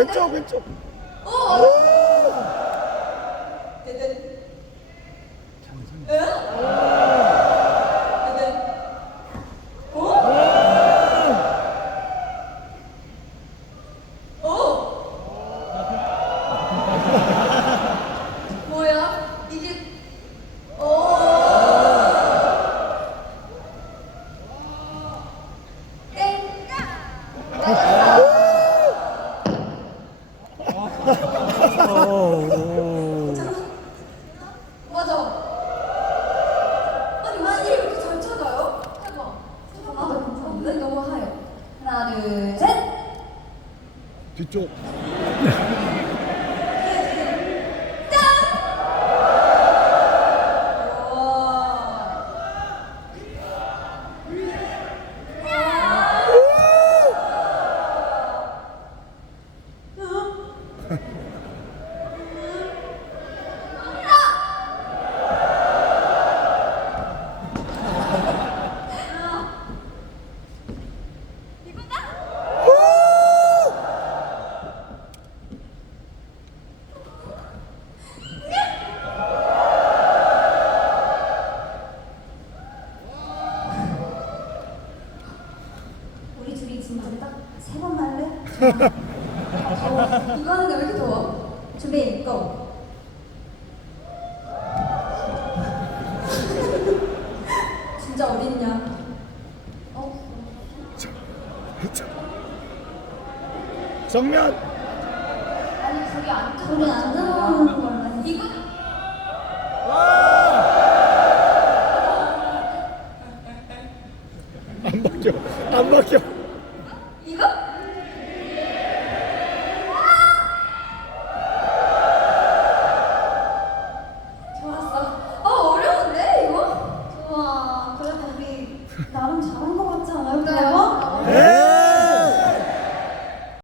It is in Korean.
왼쪽 왼쪽. 어. 데데. 장선. 데데. 어? 어? 뭐야? 이게 오. 땡. 오. 맞아. 아니 왜 이렇게 잘 찾아요? 해봐. 나도 괜찮은데 너무 하여. 하나 둘 셋. 뒤쪽. 우리 둘이 진짜 딱세 번 말래? 어, 이거 하는데 왜 이렇게 더워? 준비, 고! 진짜 어딨냐? 어? 정면. 아니, 거기 안. 거기 안 들어오는 걸로 이거? 안 막혀. 안 막혀. 이거? 좋았어. 어, 그래도 우